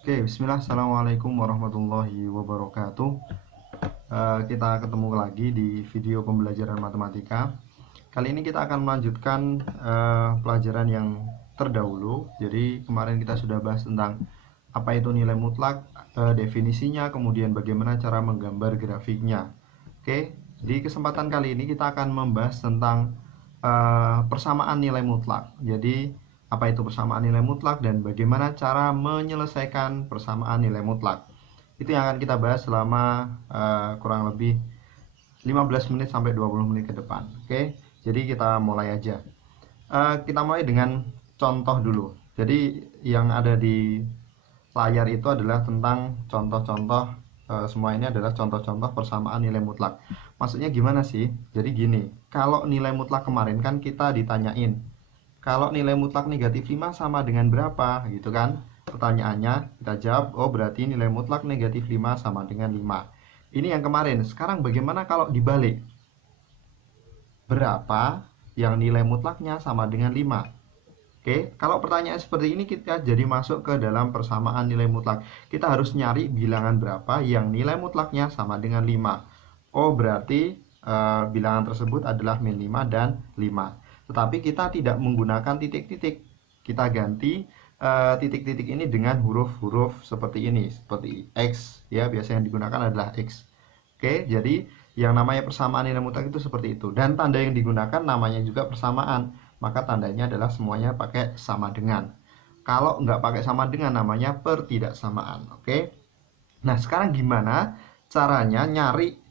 Oke, bismillah, assalamualaikum warahmatullahi wabarakatuh. Kita ketemu lagi di video pembelajaran matematika. Kali ini kita akan melanjutkan pelajaran yang terdahulu. Jadi kemarin kita sudah bahas tentang apa itu nilai mutlak, definisinya, kemudian bagaimana cara menggambar grafiknya. Oke, di kesempatan kali ini kita akan membahas tentang persamaan nilai mutlak. Jadi apa itu persamaan nilai mutlak dan bagaimana cara menyelesaikan persamaan nilai mutlak. Itu yang akan kita bahas selama kurang lebih 15 menit sampai 20 menit ke depan. Oke, jadi kita mulai aja. Kita mulai dengan contoh dulu. Jadi yang ada di layar itu adalah tentang contoh-contoh, semua ini adalah contoh-contoh persamaan nilai mutlak. Maksudnya gimana sih? Jadi gini, kalau nilai mutlak kemarin kan kita ditanyain, kalau nilai mutlak negatif 5 sama dengan berapa gitu kan? Pertanyaannya kita jawab, oh berarti nilai mutlak negatif 5 sama dengan 5. Ini yang kemarin. Sekarang bagaimana kalau dibalik? Berapa yang nilai mutlaknya sama dengan 5? Oke, kalau pertanyaan seperti ini kita jadi masuk ke dalam persamaan nilai mutlak. Kita harus nyari bilangan berapa yang nilai mutlaknya sama dengan 5. Oh berarti bilangan tersebut adalah min 5 dan 5. Tetapi kita tidak menggunakan titik-titik. Kita ganti titik-titik ini dengan huruf-huruf seperti ini, seperti X ya, biasanya yang digunakan adalah X. Oke, jadi yang namanya persamaan nilai mutlak itu seperti itu. Dan tanda yang digunakan namanya juga persamaan, maka tandanya adalah semuanya pakai sama dengan. Kalau nggak pakai sama dengan namanya pertidaksamaan. Oke. Nah, sekarang gimana caranya nyari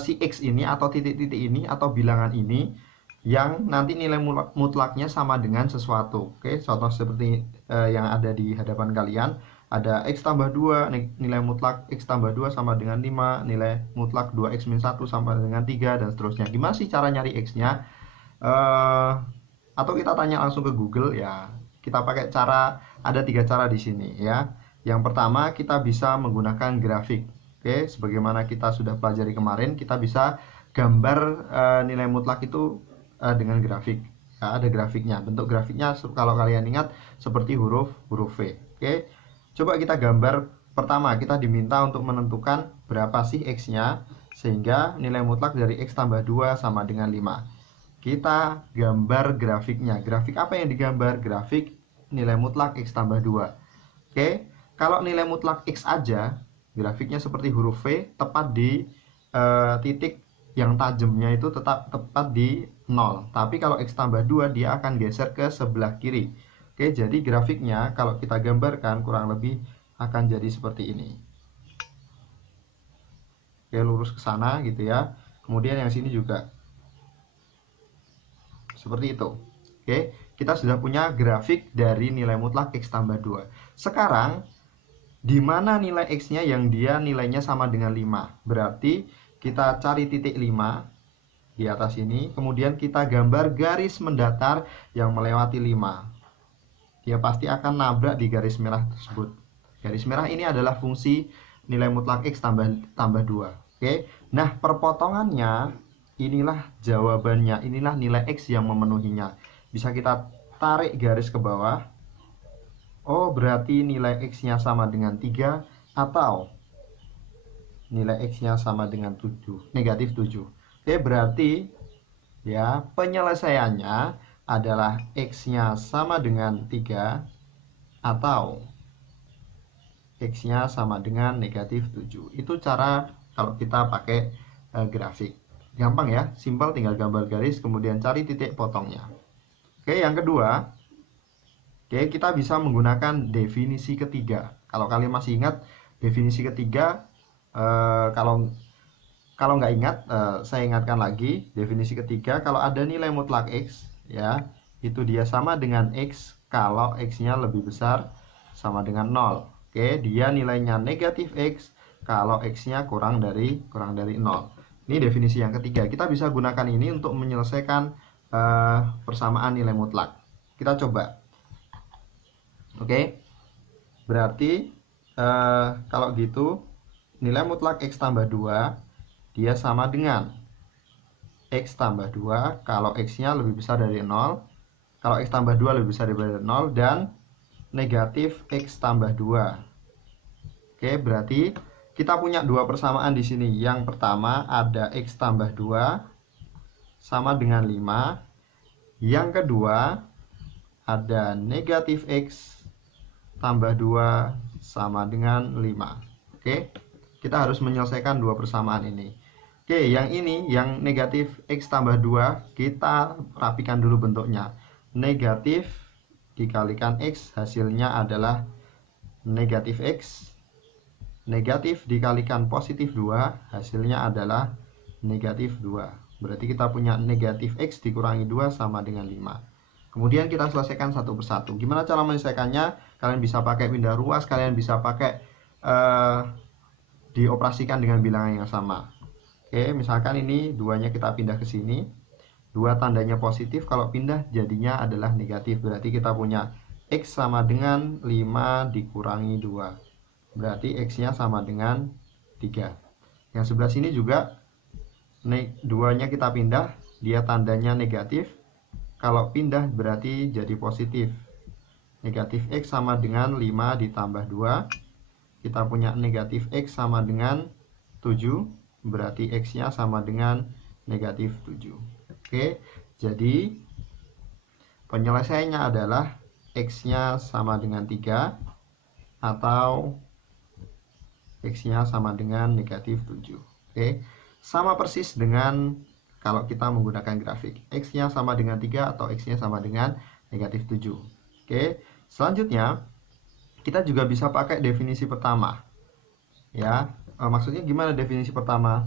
si X ini atau titik-titik ini atau bilangan ini yang nanti nilai mutlaknya sama dengan sesuatu. Oke, contoh seperti yang ada di hadapan kalian, ada X tambah 2, nilai mutlak X tambah 2 sama dengan 5, nilai mutlak 2X min 1 sama dengan 3, dan seterusnya. Gimana sih cara nyari X-nya? Atau kita tanya langsung ke Google ya. Kita pakai cara, ada 3 cara di sini ya. Yang pertama, kita bisa menggunakan grafik. Oke, sebagaimana kita sudah pelajari kemarin, kita bisa gambar nilai mutlak itu dengan grafik ya, ada grafiknya. Bentuk grafiknya kalau kalian ingat seperti huruf V. Oke, coba kita gambar. Pertama kita diminta untuk menentukan berapa sih X nya sehingga nilai mutlak dari X tambah 2 sama dengan 5. Kita gambar grafiknya. Grafik apa yang digambar? Grafik nilai mutlak X tambah 2. Oke, kalau nilai mutlak X aja, grafiknya seperti huruf V, tepat di titik yang tajamnya itu tepat di 0. Tapi kalau X tambah 2 dia akan geser ke sebelah kiri. Oke, jadi grafiknya kalau kita gambarkan kurang lebih akan jadi seperti ini. Oke, lurus ke sana gitu ya. Kemudian yang sini juga seperti itu. Oke, kita sudah punya grafik dari nilai mutlak X tambah 2. Sekarang di mana nilai X-nya yang dia nilainya sama dengan 5? Berarti kita cari titik 5 di atas ini, kemudian kita gambar garis mendatar yang melewati 5. Dia pasti akan nabrak di garis merah tersebut. Garis merah ini adalah fungsi nilai mutlak X tambah 2. Oke. Nah, perpotongannya inilah jawabannya, inilah nilai X yang memenuhinya. Bisa kita tarik garis ke bawah. Oh, berarti nilai X-nya sama dengan 3 atau nilai X-nya sama dengan 7, negatif 7. Oke, berarti ya penyelesaiannya adalah X-nya sama dengan 3 atau X-nya sama dengan negatif 7. Itu cara kalau kita pakai grafik. Gampang ya, simpel, tinggal gambar garis kemudian cari titik potongnya. Oke, yang kedua, oke, kita bisa menggunakan definisi ketiga. Kalau kalian masih ingat definisi ketiga, kalau nggak ingat, saya ingatkan lagi. Definisi ketiga, kalau ada nilai mutlak X ya, itu dia sama dengan X kalau X-nya lebih besar sama dengan 0. Oke, dia nilainya negatif X kalau X-nya kurang dari 0. Ini definisi yang ketiga. Kita bisa gunakan ini untuk menyelesaikan persamaan nilai mutlak. Kita coba. Oke, berarti kalau gitu nilai mutlak X tambah 2 dia sama dengan X tambah 2 kalau X-nya lebih besar dari 0, kalau X tambah 2 lebih besar dari 0, dan negatif X tambah 2 Oke, berarti kita punya dua persamaan di sini. Yang pertama ada X tambah 2 sama dengan 5. Yang kedua ada negatif X tambah 2 sama dengan 5. Oke, kita harus menyelesaikan dua persamaan ini. Oke, yang ini, yang negatif X tambah 2, kita rapikan dulu bentuknya. Negatif dikalikan X, hasilnya adalah negatif X. Negatif dikalikan positif 2, hasilnya adalah negatif 2. Berarti kita punya negatif X dikurangi 2 sama dengan 5. Kemudian kita selesaikan satu persatu. Gimana cara menyelesaikannya? Kalian bisa pakai pindah ruas, kalian bisa pakai dioperasikan dengan bilangan yang sama. Oke, misalkan ini 2-nya kita pindah ke sini. 2 tandanya positif, kalau pindah jadinya adalah negatif. Berarti kita punya X sama dengan 5 dikurangi 2. Berarti X-nya sama dengan 3. Yang sebelah sini juga 2-nya kita pindah, dia tandanya negatif. Kalau pindah berarti jadi positif. Negatif X sama dengan 5 ditambah 2. Kita punya negatif X sama dengan 7. Berarti X-nya sama dengan negatif 7. Oke, jadi penyelesaiannya adalah X-nya sama dengan 3 atau X-nya sama dengan negatif 7. Oke, sama persis dengan kalau kita menggunakan grafik. X-nya sama dengan 3 atau X-nya sama dengan negatif 7. Oke, selanjutnya kita juga bisa pakai definisi pertama. Ya, maksudnya gimana definisi pertama?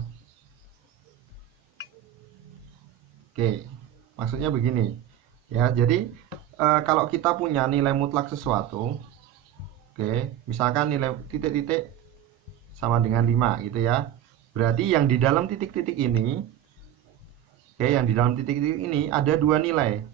Oke, maksudnya begini. Ya, jadi kalau kita punya nilai mutlak sesuatu, oke, misalkan nilai titik-titik sama dengan 5 gitu ya. Berarti yang di dalam titik-titik ini, oke, yang di dalam titik-titik ini ada dua nilai.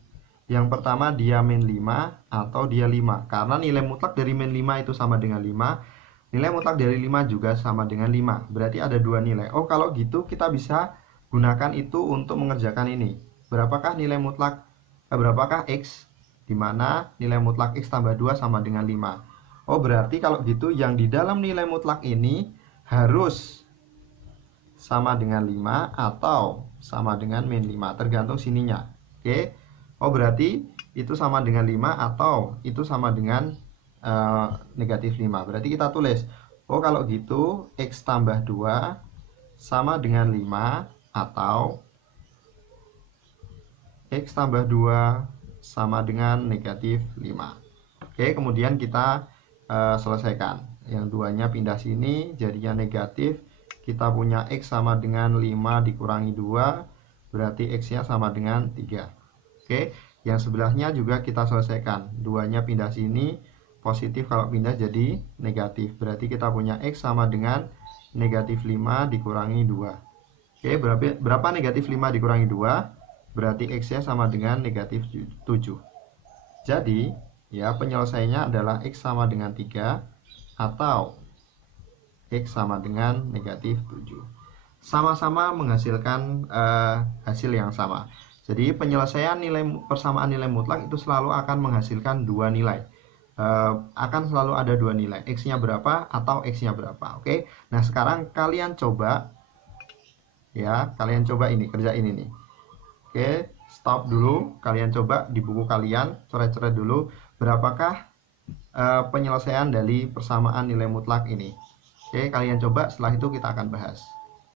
Yang pertama dia min 5 atau dia 5. Karena nilai mutlak dari min 5 itu sama dengan 5. Nilai mutlak dari 5 juga sama dengan 5. Berarti ada dua nilai. Oh, kalau gitu kita bisa gunakan itu untuk mengerjakan ini. Berapakah nilai mutlak, berapakah X? Dimana nilai mutlak X tambah 2 sama dengan 5. Oh, berarti kalau gitu yang di dalam nilai mutlak ini harus sama dengan 5 atau sama dengan min 5, tergantung sininya. Oke. Oh, berarti itu sama dengan 5 atau itu sama dengan negatif 5. Berarti kita tulis, oh kalau gitu X tambah 2 sama dengan 5 atau X tambah 2 sama dengan negatif 5. Oke, kemudian kita selesaikan. Yang 2-nya pindah sini jadinya negatif. Kita punya X sama dengan 5 dikurangi 2, berarti X-nya sama dengan 3. Oke, yang sebelahnya juga kita selesaikan. 2-nya pindah sini, positif, kalau pindah jadi negatif. Berarti kita punya X sama dengan negatif 5 dikurangi 2. Oke, berapa negatif 5 dikurangi 2? Berarti X-nya sama dengan negatif 7. Jadi ya, penyelesaiannya adalah X sama dengan 3 atau X sama dengan negatif 7. Sama-sama menghasilkan hasil yang sama. Jadi penyelesaian persamaan nilai mutlak itu selalu akan menghasilkan dua nilai. Akan selalu ada dua nilai. X-nya berapa atau X-nya berapa. Oke. Nah, sekarang kalian coba. Ya, kalian coba ini, kerjain ini. Oke, stop dulu. Kalian coba di buku kalian, coret-coret dulu. Berapakah penyelesaian dari persamaan nilai mutlak ini? Oke, kalian coba, setelah itu kita akan bahas.